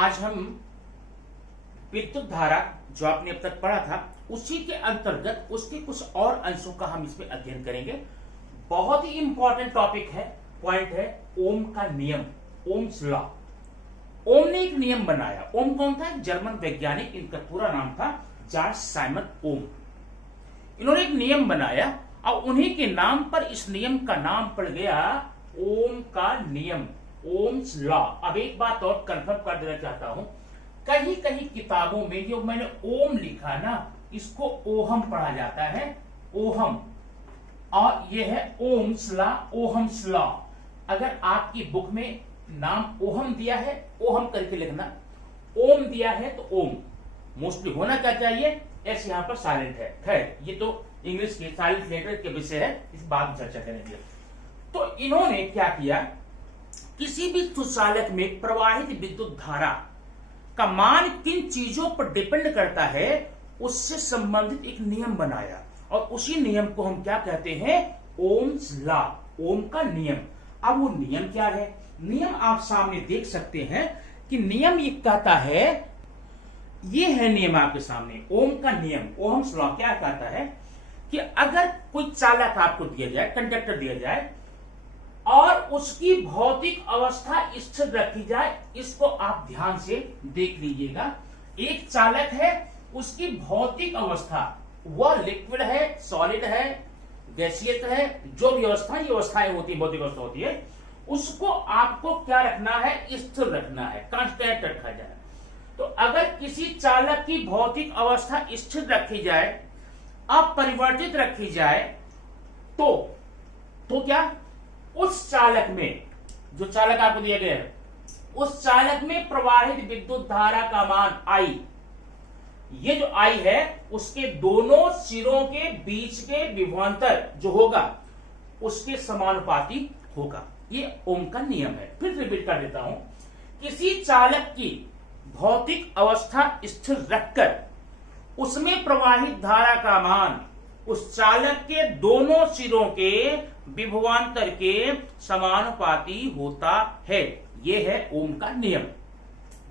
आज हम विद्युत धारा जो आपने अब तक पढ़ा था उसी के अंतर्गत उसके कुछ और अंशों का हम इसमें अध्ययन करेंगे। बहुत ही इंपॉर्टेंट टॉपिक है, पॉइंट है ओम का नियम, ओम्स लॉ। ओम ने एक नियम बनाया। ओम कौन था? जर्मन वैज्ञानिक, इनका पूरा नाम था जॉर्ज साइमन ओम। इन्होंने एक नियम बनाया और उन्हीं के नाम पर इस नियम का नाम पड़ गया ओम का नियम, ओम्स लॉ। अब एक बात और कंफर्म कर देना चाहता हूं, कहीं कहीं किताबों में जो मैंने ओम लिखा ना, इसको ओहम पढ़ा जाता है, ओहम, और यह है ओम्स लॉ, ओहम्स लॉ। अगर आपकी बुक में नाम ओहम दिया है, ओहम करके लिखना, ओम दिया है तो ओम मोस्टली होना क्या चाहिए, ऐसे यहां पर साइलेंट है। खैर ये तो इंग्लिश के साइलेंट लेटर के विषय है, इस बात में चर्चा करेंगे। तो इन्होंने क्या किया, किसी भी सुचालक में प्रवाहित विद्युत धारा का मान किन चीजों पर डिपेंड करता है उससे संबंधित एक नियम बनाया, और उसी नियम को हम क्या कहते हैं, ओम्स लॉ, ओम का नियम। अब वो नियम क्या है? नियम आप सामने देख सकते हैं कि नियम ये कहता है, ये है नियम आपके सामने, ओम का नियम, ओम्स लॉ क्या कहता है कि अगर कोई चालक आपको दिया जाए, कंडक्टर दिया जाए, और उसकी भौतिक अवस्था स्थिर रखी जाए, इसको आप ध्यान से देख लीजिएगा। एक चालक है, उसकी भौतिक अवस्था, वह लिक्विड है, सॉलिड है, गैसीय है, जो भी अवस्था, ये अवस्थाएं होती है, भौतिक अवस्था होती है, उसको आपको क्या रखना है, स्थिर रखना है, कांस्टेंट रखा जाए। तो अगर किसी चालक की भौतिक अवस्था स्थिर रखी जाए, अपरिवर्तित रखी जाए, तो क्या उस चालक में, जो चालक आपको दिया गया है, उस चालक में प्रवाहित विद्युत धारा का मान आई, ये जो आई है उसके दोनों सिरों के बीच के विभवांतर जो होगा उसके समानुपाती होगा। ये ओम का नियम है। फिर रिपीट कर देता हूं, किसी चालक की भौतिक अवस्था स्थिर रखकर उसमें प्रवाहित धारा का मान उस चालक के दोनों सिरों के विभवांतर के समानुपाती होता है। यह है ओम का नियम।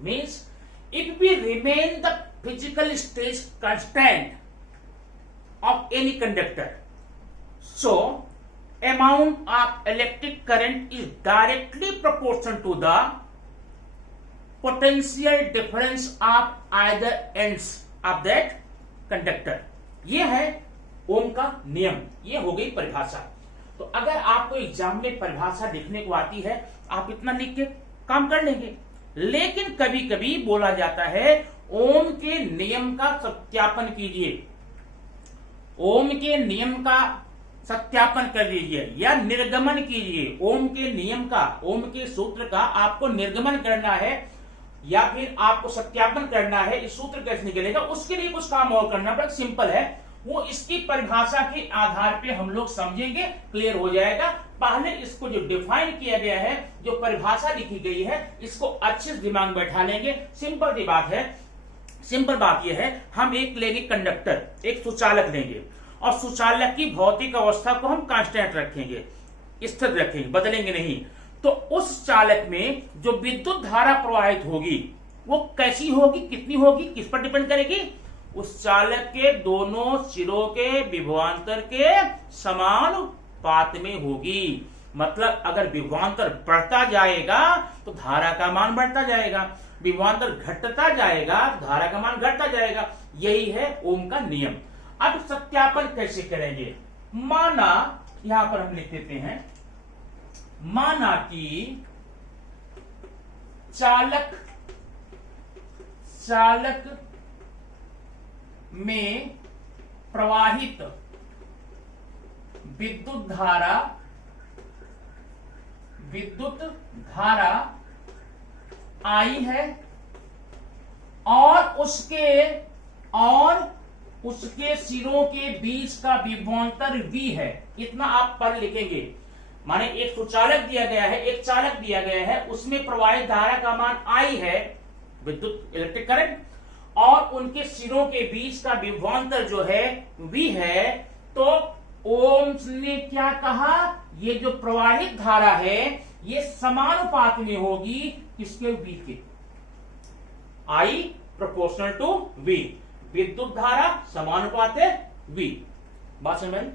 Means if we remain the physical state constant of any conductor, so amount of electric current is directly proportional to the potential difference of either ends of that conductor। ये है ओम का नियम, ये हो गई परिभाषा। तो अगर आपको एग्जाम में परिभाषा लिखने को आती है, आप इतना लिख के काम कर लेंगे। लेकिन कभी कभी बोला जाता है ओम के नियम का सत्यापन कीजिए, ओम के नियम का सत्यापन कर दीजिए या निर्गमन कीजिए। ओम के नियम का, ओम के सूत्र का आपको निर्गमन करना है या फिर आपको सत्यापन करना है, इस सूत्र कैसे निकलेगा, उसके लिए कुछ काम और करना पड़ेगा। सिंपल है, वो इसकी परिभाषा के आधार पे हम लोग समझेंगे, क्लियर हो जाएगा। पहले इसको जो डिफाइन किया गया है, जो परिभाषा लिखी गई है, इसको अच्छे से दिमाग में बैठा लेंगे। सिंपल सी बात है, सिंपल बात यह है, हम एक लेंगे कंडक्टर, एक सुचालक लेंगे, और सुचालक की भौतिक अवस्था को हम कांस्टेंट रखेंगे, स्थिर रखेंगे, बदलेंगे नहीं। तो उस चालक में जो विद्युत धारा प्रवाहित होगी वो कैसी होगी, कितनी होगी, किस पर डिपेंड करेगी, उस चालक के दोनों सिरों के विभवांतर के समानुपात में होगी। मतलब अगर विभवांतर बढ़ता जाएगा तो धारा का मान बढ़ता जाएगा, विभवांतर घटता जाएगा तो धारा का मान घटता जाएगा। यही है ओम का नियम। अब सत्यापन कैसे करेंगे? माना, यहां पर हम लिख देते हैं, माना कि चालक में प्रवाहित विद्युत धारा आई है और उसके सिरों के बीच का विभवांतर V है। इतना आप पढ़ लिखेंगे। माने एक सुचालक दिया गया है, एक चालक दिया गया है, उसमें प्रवाहित धारा का मान I है, विद्युत इलेक्ट्रिक करंट, और उनके सिरों के बीच का विभवांतर जो है V है। तो ओम्स ने क्या कहा, ये जो प्रवाहित धारा है ये समानुपात में होगी किसके, V के। आई प्रोपोर्शनल टू वी, विद्युत धारा समानुपाते वी। बात समझ में?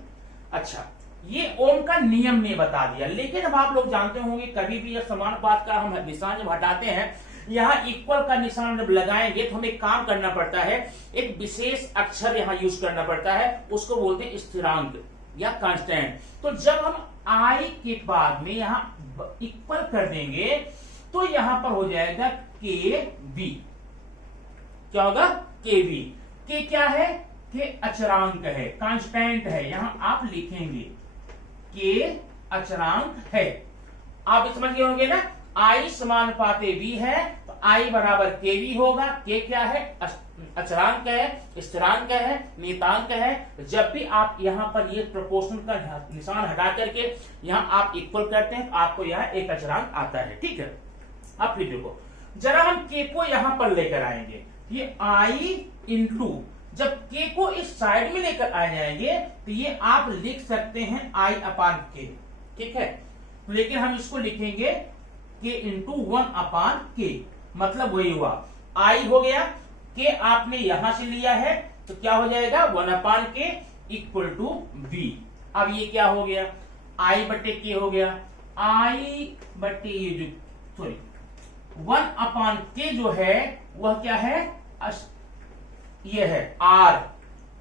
अच्छा, ये ओम का नियम ने बता दिया, लेकिन अब आप लोग जानते होंगे कभी भी यह समानुपात का हम निशान जब हटाते हैं, यहां इक्वल का निशान जब लगाएंगे तो हमें काम करना पड़ता है, एक विशेष अक्षर यहां यूज करना पड़ता है, उसको बोलते हैं स्थिरांक या कांस्टेंट। तो जब हम आई के बाद में यहां इक्वल कर देंगे तो यहां पर हो जाएगा के बी। क्या होगा? के बी। के क्या है? के अचरांक है, कांस्टेंट है, यहां आप लिखेंगे के अचरांक है। आप समझ गए होंगे ना, आई समानुपाते बी है तो आई बराबर के बी होगा। के क्या है? अचरांक है, स्थिरांक है, नियतांक है। जब भी आप यहां पर ये प्रोपोर्शनल का निशान हटा करके यहां आप इक्वल करते हैं तो आपको यहां एक अचरांक आता है। ठीक है, अब फिर देखो जरा हम के को यहां पर लेकर आएंगे, ये आई इंटू, जब के को इस साइड में लेकर आ जाएंगे तो ये आप लिख सकते हैं आई अपान के। ठीक है, लेकिन हम इसको लिखेंगे के इंटू 1 अपान के, मतलब वही हुआ आई हो गया, के आपने यहां से लिया है तो क्या हो जाएगा? 1 अपान के इक्वल टू बी। अब ये क्या हो गया? आई बटे के हो गया, आई बटे ये जो सॉरी 1 अपान के जो है वह क्या है? ये है आर।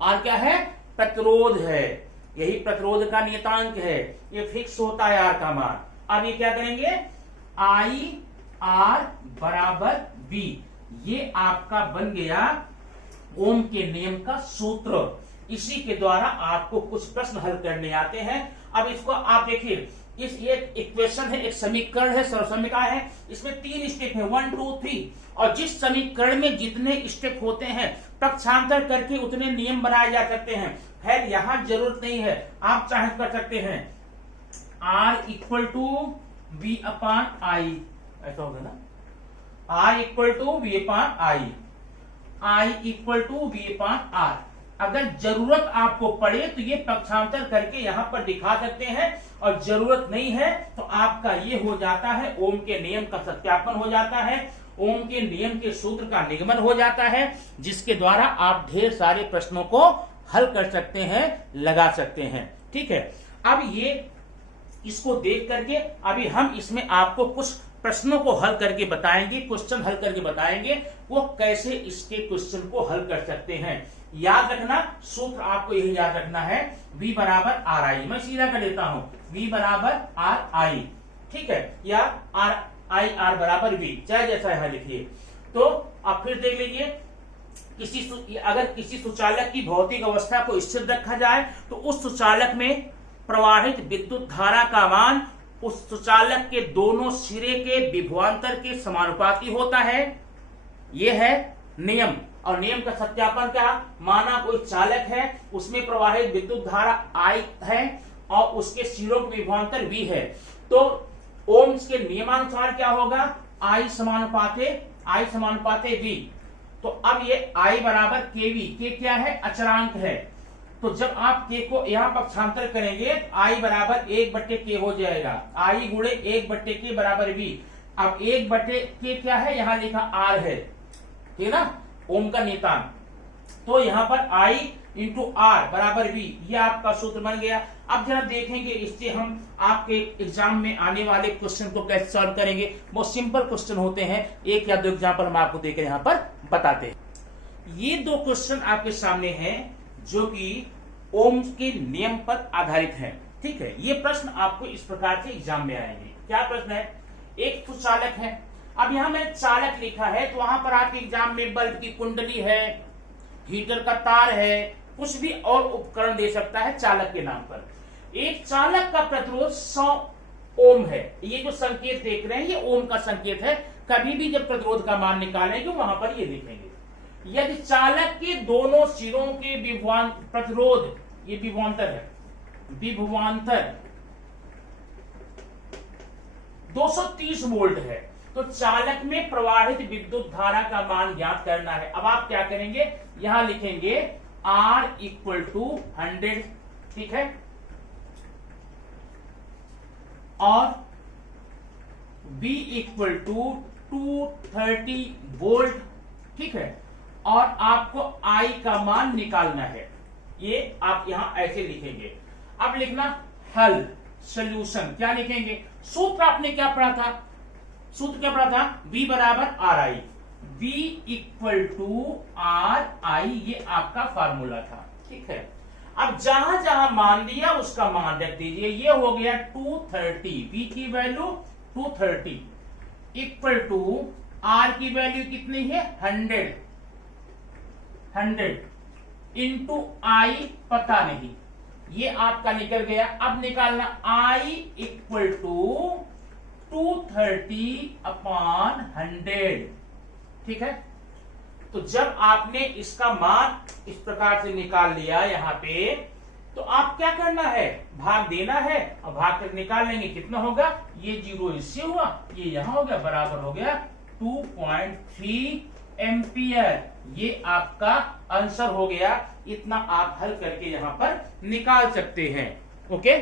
आर क्या है? प्रतिरोध है, यही प्रतिरोध का नियतांक है, ये फिक्स होता है आर का मान। अब ये क्या करेंगे? आई आर बराबर बी, ये आपका बन गया ओम के नियम का सूत्र। इसी के द्वारा आपको कुछ प्रश्न हल करने आते हैं। अब इसको आप देखिए, इस ये इक्वेशन है, एक समीकरण है, सर्वसमीका है, इसमें 3 स्टेप है, 1 2 3, और जिस समीकरण में जितने स्टेप होते हैं पक्षांतर करके उतने नियम बनाए जा सकते हैं। खैर यहां जरूरत नहीं है, आप चाहे कर सकते हैं R equal to V upon I, ऐसा होगा ना, R equal to V upon I equal to V upon R. अगर जरूरत आपको पड़े तो ये पक्षांतर करके यहां पर दिखा सकते हैं, और जरूरत नहीं है तो आपका ये हो जाता है ओम के नियम का सत्यापन हो जाता है, ओम के नियम के सूत्र का निगमन हो जाता है, जिसके द्वारा आप ढेर सारे प्रश्नों को हल कर सकते हैं, लगा सकते हैं। ठीक है, अब ये इसको देख करके अभी हम इसमें आपको कुछ प्रश्नों को हल करके बताएंगे, क्वेश्चन हल करके बताएंगे, वो कैसे इसके क्वेश्चन को हल कर सकते हैं। याद रखना, सूत्र आपको यही याद रखना है, V बराबर आर आई। मैं सीधा कर देता हूं, V बराबर आर आई, ठीक है, या आर आई आर बराबर V, चाहे जैसा यहां लिखिए। तो आप फिर देख लीजिए, अगर किसी सुचालक की भौतिक अवस्था को स्थिर रखा जाए तो उस सुचालक में प्रवाहित विद्युत धारा का मान उस सुचालक के दोनों सिरे के विभवांतर के समानुपाती होता है। यह है नियम, और नियम का सत्यापन क्या? माना कोई चालक है, उसमें प्रवाहित विद्युत धारा I है और उसके सिरों के विभवांतर V है, तो ओम्स के नियमानुसार क्या होगा? I समानुपाते V। तो अब ये I बराबर KV, के क्या है? अचरांक है। तो जब आप के को यहां पक्षांतर करेंगे I बराबर 1/K हो जाएगा, I गुणे 1/K बराबर V। अब 1/K क्या है? यहां लिखा R है, ठीक है ना, ओम का नियतांक। तो यहां पर I इंटू आर बराबर V, ये आपका सूत्र बन गया। अब जरा देखेंगे इससे हम आपके एग्जाम में आने वाले क्वेश्चन को कैसे सॉल्व करेंगे। बहुत सिंपल क्वेश्चन होते हैं, एक या दो एग्जाम्पल हम आपको देकर यहां पर बताते हैं। ये दो क्वेश्चन आपके सामने हैं जो कि ओम के नियम पर आधारित है। ठीक है, ये प्रश्न आपको इस प्रकार से एग्जाम में आएंगे। क्या प्रश्न है? एक सुचालक है, अब यहां मैंने चालक लिखा है, तो वहां पर आपके एग्जाम में बल्ब की कुंडली है, हीटर का तार है, कुछ भी और उपकरण दे सकता है चालक के नाम पर। एक चालक का प्रतिरोध 100 ओम है, ये जो संकेत देख रहे हैं ये ओम का संकेत है। कभी भी जब प्रतिरोध का मान निकालेंगे वहां पर ये लिखेंगे। यदि चालक के दोनों सिरों के प्रतिरोध, ये विभवांतर है, विभवांतर 230 वोल्ट है, तो चालक में प्रवाहित विद्युत धारा का मान ज्ञात करना है। अब आप क्या करेंगे? यहां लिखेंगे R इक्वल टू 100, ठीक है, और B इक्वल टू 230 वोल्ट ठीक है, और आपको आई का मान निकालना है। ये आप यहां ऐसे लिखेंगे। अब लिखना हल, सोल्यूशन। क्या लिखेंगे? सूत्र आपने क्या पढ़ा था? सूत्र क्या पढ़ा था? V बराबर R I, V equal to R I, ये आपका फार्मूला था। ठीक है, अब जहां जहां मान दिया उसका मान रख दीजिए। ये हो गया 230, V की वैल्यू 230 इक्वल टू R की वैल्यू कितनी है? 100 इंटू आई पता नहीं, ये आपका निकल गया। अब निकालना I इक्वल टू 230 अपॉन 100। ठीक है, तो जब आपने इसका मान इस प्रकार से निकाल लिया यहां पे, तो आप क्या करना है? भाग देना है और भाग कर निकाल लेंगे। कितना होगा? ये 0 इससे हुआ, ये यहां हो गया, बराबर हो गया 2.3 एम्पियर। ये आपका आंसर हो गया। इतना आप हल करके यहां पर निकाल सकते हैं। Okay,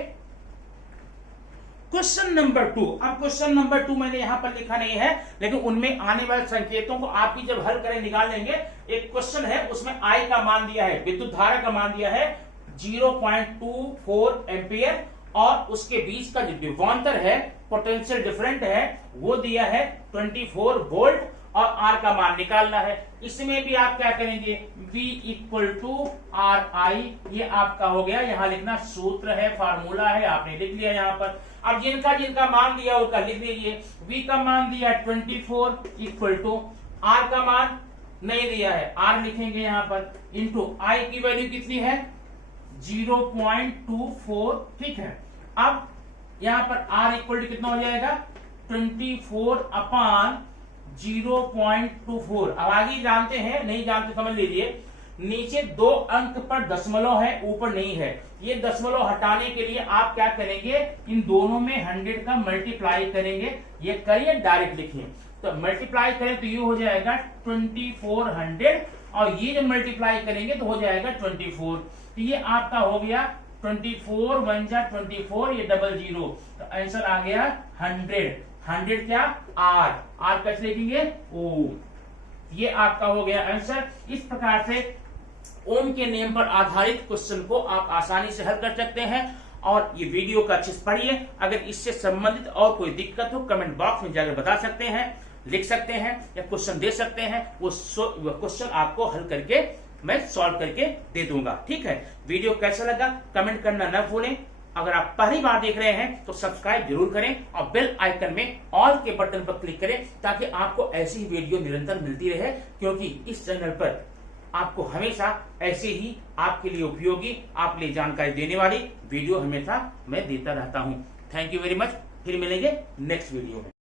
question number 2। अब क्वेश्चन नंबर 2 मैंने यहां पर लिखा नहीं है, लेकिन उनमें आने वाले संकेतों को आप भी जब हल करें निकाल लेंगे। एक क्वेश्चन है, उसमें आई का मान दिया है, विद्युत धारा का मान दिया है 0.24 एम्पियर, और उसके बीच का जो विभवांतर है, पोटेंशियल डिफरेंट है, वो दिया है 24 वोल्ट, और आर का मान निकालना है। इसमें भी आप क्या करेंगे? V equal to R I, ये आपका हो गया। यहां लिखना सूत्र है, फार्मूला है, आपने लिख लिया यहां पर। अब जिनका जिनका मान दिया उसका लिख लीजिए। V का मान दिया 24 इक्वल टू, आर का मान नहीं दिया है, आर लिखेंगे यहां पर, इंटू आई की वैल्यू कितनी है? 0.24। ठीक है, अब यहां पर आर इक्वल टू कितना हो जाएगा? 24 अपॉन 0.24। अब आगे जानते हैं, नहीं जानते समझ लीजिए। नीचे 2 अंक पर दशमलव है, ऊपर नहीं है। ये दशमलव हटाने के लिए आप क्या करेंगे? इन दोनों में 100 का मल्टीप्लाई करेंगे। ये करिए, डायरेक्ट लिखिए। तो मल्टीप्लाई करें तो ये हो जाएगा 2400, और ये जब मल्टीप्लाई करेंगे तो हो जाएगा 24। तो ये आपका हो गया 24 1 जा 24, ये 00, तो आंसर आ गया 100। 100 क्या? आर कैसे लिखेंगे? ओ। ये आपका हो गया आंसर। इस प्रकार से ओम के नियम पर आधारित क्वेश्चन को आप आसानी से हल कर सकते हैं। और ये वीडियो का अच्छे से पढ़िए। अगर इससे संबंधित और कोई दिक्कत हो, कमेंट बॉक्स में जाकर बता सकते हैं, लिख सकते हैं, या क्वेश्चन दे सकते हैं। वो क्वेश्चन आपको हल करके मैं सॉल्व करके दे दूंगा। ठीक है, वीडियो कैसा लगा कमेंट करना न भूलें। अगर आप पहली बार देख रहे हैं तो सब्सक्राइब जरूर करें, और बेल आइकन में ऑल के बटन पर क्लिक करें, ताकि आपको ऐसी ही वीडियो निरंतर मिलती रहे। क्योंकि इस चैनल पर आपको हमेशा ऐसे ही आपके लिए उपयोगी, आपके लिए जानकारी देने वाली वीडियो हमेशा मैं देता रहता हूं। Thank you very much. फिर मिलेंगे नेक्स्ट वीडियो में।